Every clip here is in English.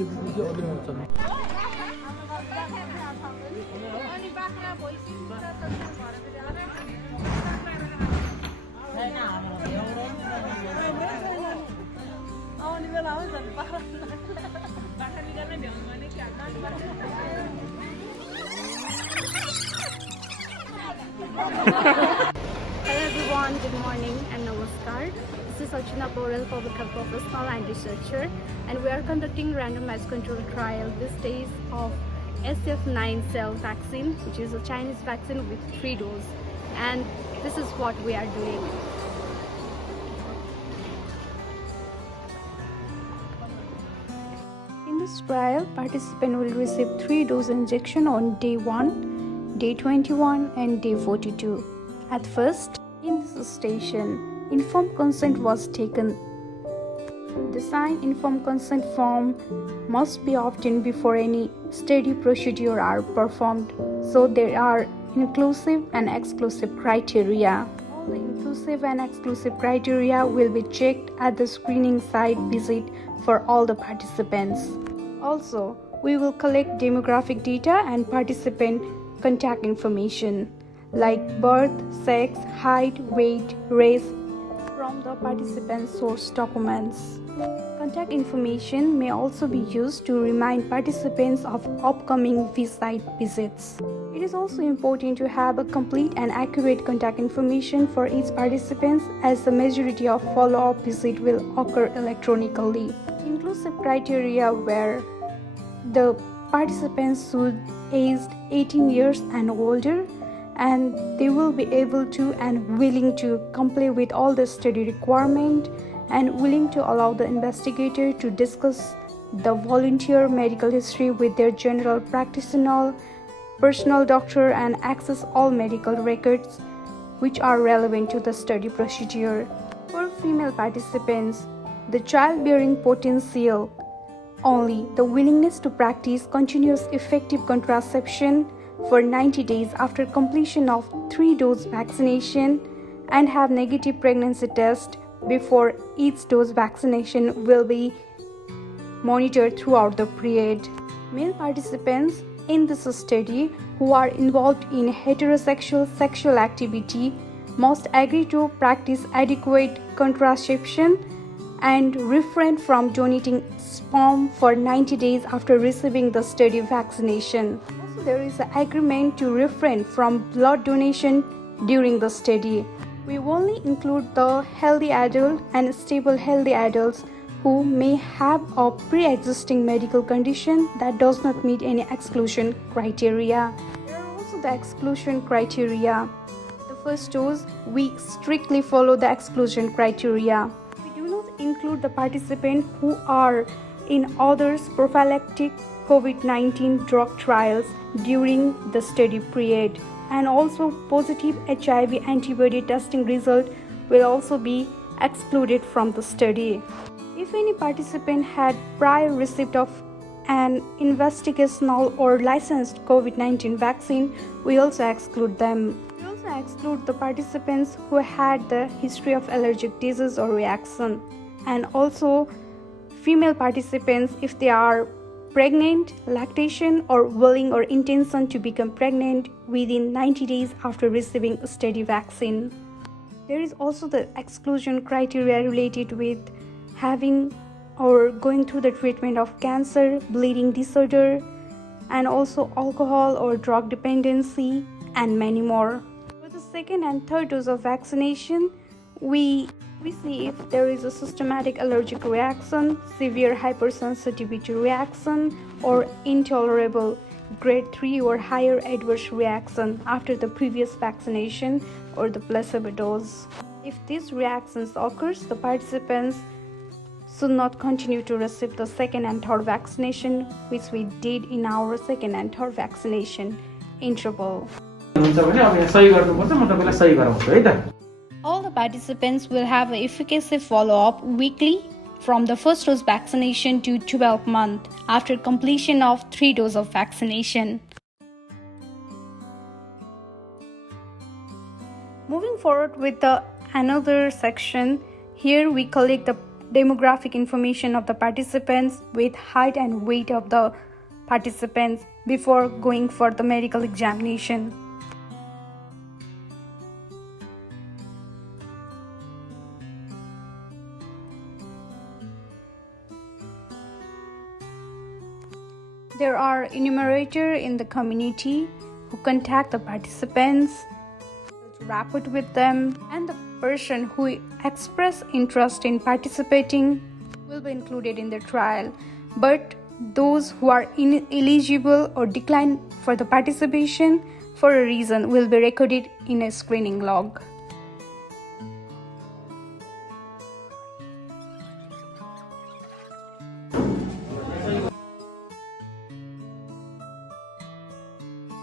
Hello everyone, good morning and namaskar. This is Archana Borel, public health professional and researcher, and we are conducting randomized controlled trial these days of Sf9 cell vaccine, which is a Chinese vaccine with 3 doses, and this is what we are doing. In this trial, participant will receive 3-dose injection on day 1, day 21 and day 42. At first, in this station, informed consent was taken. The signed informed consent form must be obtained before any study procedure are performed, so there are inclusive and exclusive criteria. All the inclusive and exclusive criteria will be checked at the screening site visit for all the participants. Also, we will collect demographic data and participant contact information like birth, sex, height, weight, race from the participants' source documents. Contact information may also be used to remind participants of upcoming site visits. It is also important to have a complete and accurate contact information for each participant, as the majority of follow-up visit will occur electronically. Inclusive criteria were the participants should aged 18 years and older, and they will be able to and willing to comply with all the study requirement and willing to allow the investigator to discuss the volunteer medical history with their general practitioner, personal doctor, and access all medical records which are relevant to the study procedure. For female participants, the childbearing potential, only the willingness to practice continuous effective contraception for 90 days after completion of 3-dose vaccination and have negative pregnancy test before each dose vaccination will be monitored throughout the period. Male participants in this study who are involved in heterosexual sexual activity must agree to practice adequate contraception and refrain from donating sperm for 90 days after receiving the study vaccination. Also, there is an agreement to refrain from blood donation during the study. We only include the healthy adult and stable healthy adults who may have a pre-existing medical condition that does not meet any exclusion criteria. There are also the exclusion criteria. The first dose, we strictly follow the exclusion criteria. We do not include the participants who are in others prophylactic COVID-19 drug trials during the study period, and also positive HIV antibody testing result will also be excluded from the study. If any participant had prior receipt of an investigational or licensed COVID-19 vaccine, we also exclude them. We also exclude the participants who had the history of allergic disease or reaction, and also female participants if they are pregnant, lactation, or willing or intention to become pregnant within 90 days after receiving a study vaccine. There is also the exclusion criteria related with having or going through the treatment of cancer, bleeding disorder, and also alcohol or drug dependency, and many more. For the second and third dose of vaccination, we see if there is a systematic allergic reaction, severe hypersensitivity reaction, or intolerable grade 3 or higher adverse reaction after the previous vaccination or the placebo dose. If these reactions occurs, the participants should not continue to receive the second and third vaccination, which we did in our second and third vaccination interval. All the participants will have an efficacy follow-up weekly from the first dose vaccination to 12 months after completion of 3 doses of vaccination. Moving forward with the another section, here we collect the demographic information of the participants with height and weight of the participants before going for the medical examination. There are enumerators in the community who contact the participants, rapport with them, and the person who express interest in participating will be included in the trial. But those who are ineligible or decline for the participation for a reason will be recorded in a screening log.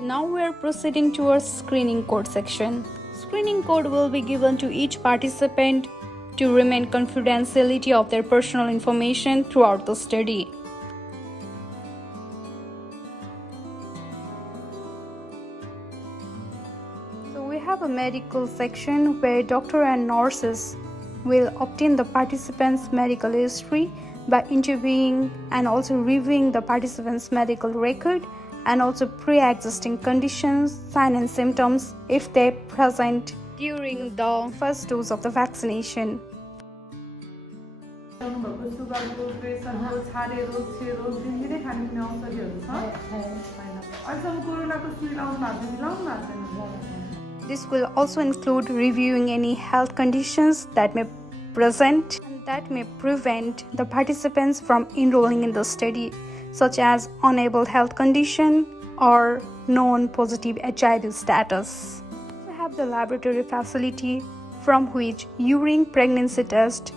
Now we are proceeding towards screening code section. Screening code will be given to each participant to remain confidentiality of their personal information throughout the study. So we have a medical section where doctor and nurses will obtain the participants' medical history by interviewing and also reviewing the participants' medical record and also pre-existing conditions, signs and symptoms if they present during the first dose of the vaccination. This will also include reviewing any health conditions that may present and that may prevent the participants from enrolling in the study, such as unable health condition or known positive HIV status. We have the laboratory facility from which urine pregnancy test,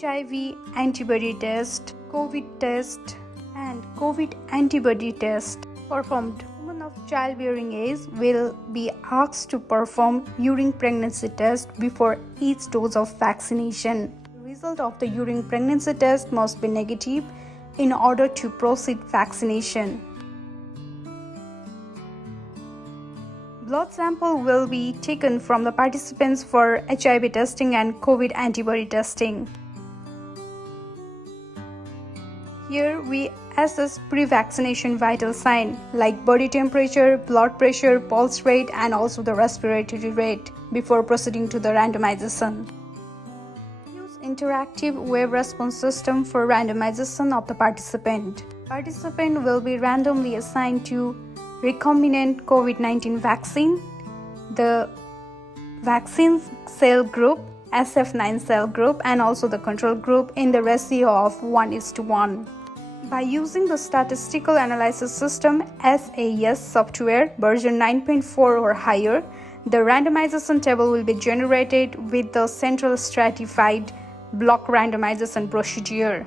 HIV antibody test, COVID test, and COVID antibody test performed. Women of childbearing age will be asked to perform urine pregnancy test before each dose of vaccination. The result of the urine pregnancy test must be negative in order to proceed vaccination. Blood sample will be taken from the participants for HIV testing and COVID antibody testing. Here we assess pre-vaccination vital signs like body temperature, blood pressure, pulse rate, and also the respiratory rate before proceeding to the randomization. Interactive wave response system for randomization of the participant. Participant will be randomly assigned to recombinant COVID-19 vaccine, the vaccine cell group, Sf9 cell group, and also the control group in the ratio of 1:1. By using the statistical analysis system SAS software version 9.4 or higher, the randomization table will be generated with the central stratified block randomization procedure.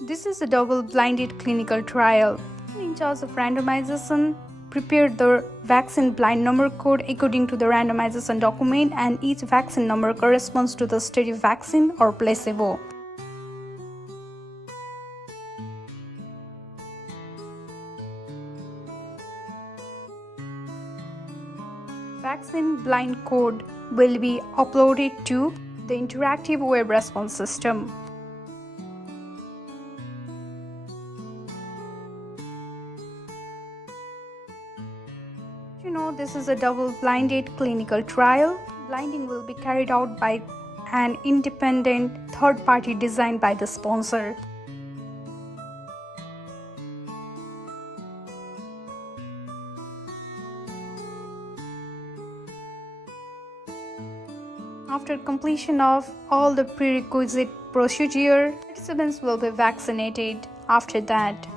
This is a double-blinded clinical trial. In charge of randomization prepared the vaccine blind number code according to the randomization document, and each vaccine number corresponds to the study vaccine or placebo. Vaccine blind code will be uploaded to the interactive web response system. This is a double-blinded clinical trial. Blinding will be carried out by an independent third party designed by the sponsor. After completion of all the prerequisite procedure, participants will be vaccinated after that.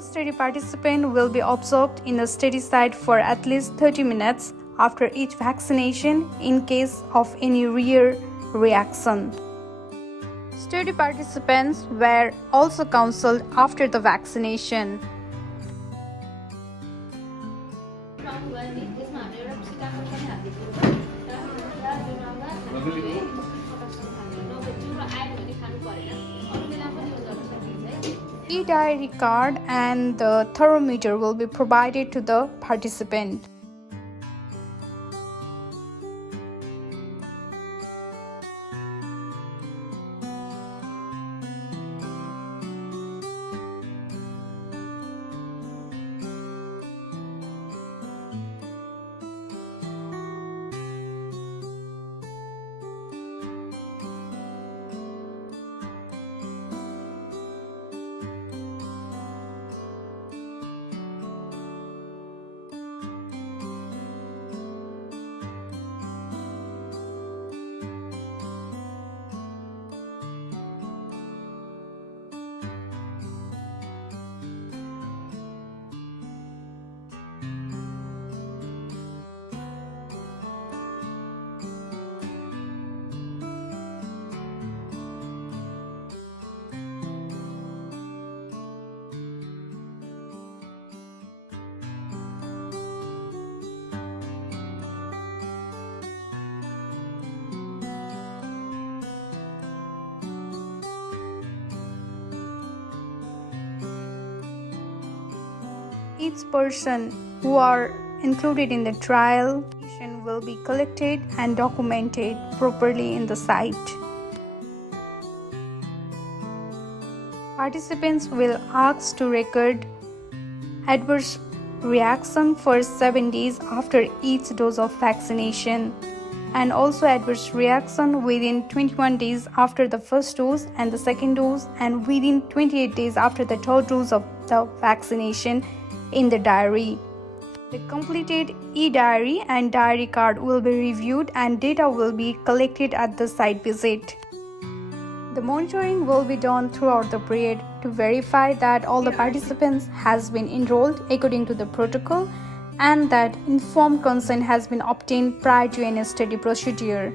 Study participant will be observed in the study site for at least 30 minutes after each vaccination in case of any rare reaction. Study participants were also counseled after the vaccination. E-diary card and the thermometer will be provided to the participant. Each person who are included in the trial will be collected and documented properly in the site. Participants will asked to record adverse reaction for 7 days after each dose of vaccination, and also adverse reaction within 21 days after the first dose and the second dose, and within 28 days after the third dose of the vaccination in the diary. The completed e-diary and diary card will be reviewed and data will be collected at the site visit. The monitoring will be done throughout the period to verify that all the participants has been enrolled according to the protocol and that informed consent has been obtained prior to any study procedure.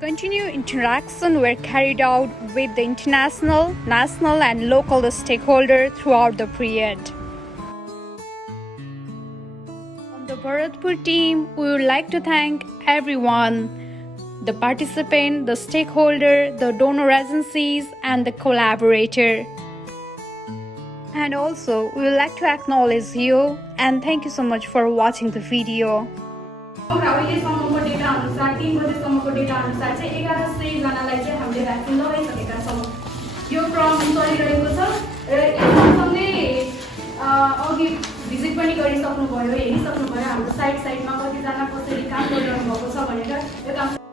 Continued interaction were carried out with the international, national and local stakeholders throughout the period. On the Bharatpur team, we would like to thank everyone, the participant, the stakeholder, the donor agencies and the collaborator. And also, we would like to acknowledge you and thank you so much for watching the video. अहिलेसम्मको data अनुसार 3 बजेसम्मको data अनुसार चाहिँ 1100 जनालाई चाहिँ हामीले vaccine लगाइसकेका छौँ। यो क्रम चलिरहेको छ र यससँगै अघि भिजिट पनि गरिसक्नुभयो, हेरिसक्नुभयो हाम्रो साइटमा कतिजना कसरी काम गरिरहनु भएको छ भनेर यो काम